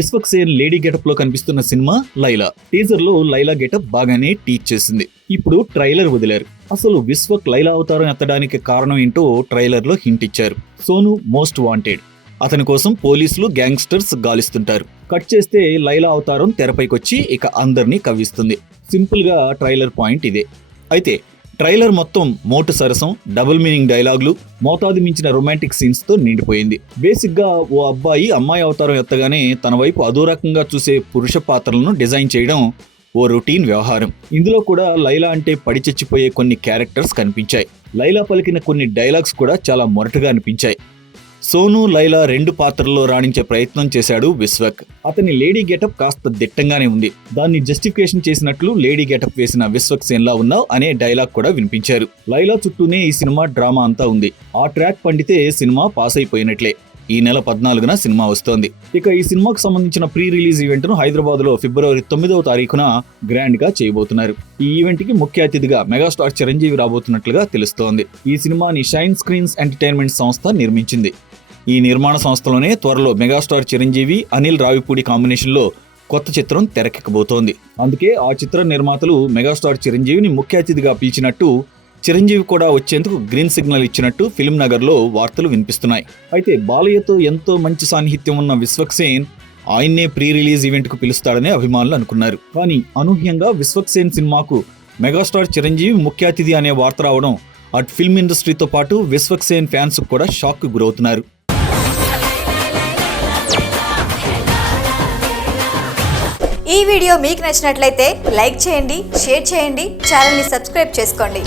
Vishwak Sen lady getup లో కనిపిస్తున్న cinema Laila. Teaser లో లైలా గెటప్ బాగానే టీచ్ చేసింది. ఇప్పుడు ట్రైలర్ వదిలారు. అసలు విశ్వక్ లైలా అవతారం ఎత్తడానికి కారణం ఏంటో ట్రైలర్ లో హింట్ ఇచ్చారు. Sonu most wanted. అతని కోసం పోలీసులు గ్యాంగ్స్టర్స్ గాలిస్తుంటారు. కట్ చేస్తే లైలా అవతారం తెరపైకొచ్చి ఇక అందరినీ కవ్విస్తుంది. సింపుల్ గా ట్రైలర్ పాయింట్ ఇదే. అయితే ట్రైలర్ మొత్తం మోటు సరసం, డబుల్ మీనింగ్ డైలాగులు, మోతాదు మించిన రొమాంటిక్ సీన్స్ తో నిండిపోయింది. బేసిక్ గా ఓ అబ్బాయి అమ్మాయి అవతారం ఎత్తగానే తన వైపు అదో రకంగా చూసే పురుష పాత్రలను డిజైన్ చేయడం ఓ రొటీన్ వ్యవహారం. ఇందులో కూడా లైలా అంటే పడి చచ్చిపోయే కొన్ని క్యారెక్టర్స్ కనిపించాయి. లైలా పలికిన కొన్ని డైలాగ్స్ కూడా చాలా మొరటుగా అనిపించాయి. సోను లైలా 2 పాత్రల్లో రాణించే ప్రయత్నం చేశాడు విశ్వక్. అతని లేడీ గెటప్ కాస్త దిట్టంగానే ఉంది. దాన్ని జస్టిఫికేషన్ చేసినట్లు లేడీ గెటప్ వేసిన విశ్వక్ సేన్ లా ఉన్నావ్ అనే డైలాగ్ కూడా వినిపించారు. లైలా చుట్టూనే ఈ సినిమా డ్రామా అంతా ఉంది. ఆ ట్రాక్ పండితే సినిమా పాస్ అయిపోయినట్లే. ఈ నెల 14న సినిమా వస్తోంది. ఇక ఈ సినిమాకు సంబంధించిన ప్రీ రిలీజ్ ఈవెంట్ ను హైదరాబాద్ లో ఫిబ్రవరి 9వ తారీఖున గ్రాండ్ గా చేయబోతున్నారు. ఈ ఈవెంట్ కి ముఖ్య అతిథిగా మెగాస్టార్ చిరంజీవి రాబోతున్నట్లుగా తెలుస్తోంది. ఈ సినిమాని షైన్ స్క్రీన్స్ ఎంటర్టైన్మెంట్ సంస్థ నిర్మించింది. ఈ నిర్మాణ సంస్థలోనే త్వరలో మెగాస్టార్ చిరంజీవి, అనిల్ రావిపూడి కాంబినేషన్ లో కొత్త చిత్రం తెరకెక్కబోతోంది. అందుకే ఆ చిత్ర నిర్మాతలు మెగాస్టార్ చిరంజీవిని ముఖ్య అతిథిగా పిలిచినట్టు, చిరంజీవి కూడా వచ్చేందుకు గ్రీన్ సిగ్నల్ ఇచ్చినట్టు ఫిల్మ్ నగర్ లో వార్తలు వినిపిస్తున్నాయి. అయితే బాలయ్యతో ఎంతో మంచి సాన్నిహిత్యం ఉన్న విశ్వక్ సేన్ ఆయన్నే ప్రీ రిలీజ్ ఈవెంట్ కు పిలుస్తాడని అభిమానులు అనుకున్నారు. కానీ అనూహ్యంగా విశ్వక్ సేన్ సినిమాకు మెగాస్టార్ చిరంజీవి ముఖ్య అతిథి అనే వార్త రావడం అటు ఫిల్మ్ ఇండస్ట్రీతో పాటు విశ్వక్ సేన్ ఫ్యాన్స్ కూడా షాక్ కు గురవుతున్నారు. ఈ వీడియో మీకు నచ్చినట్లయితే లైక్ చేయండి, షేర్ చేయండి, ఛానల్ని సబ్స్క్రైబ్ చేసుకోండి.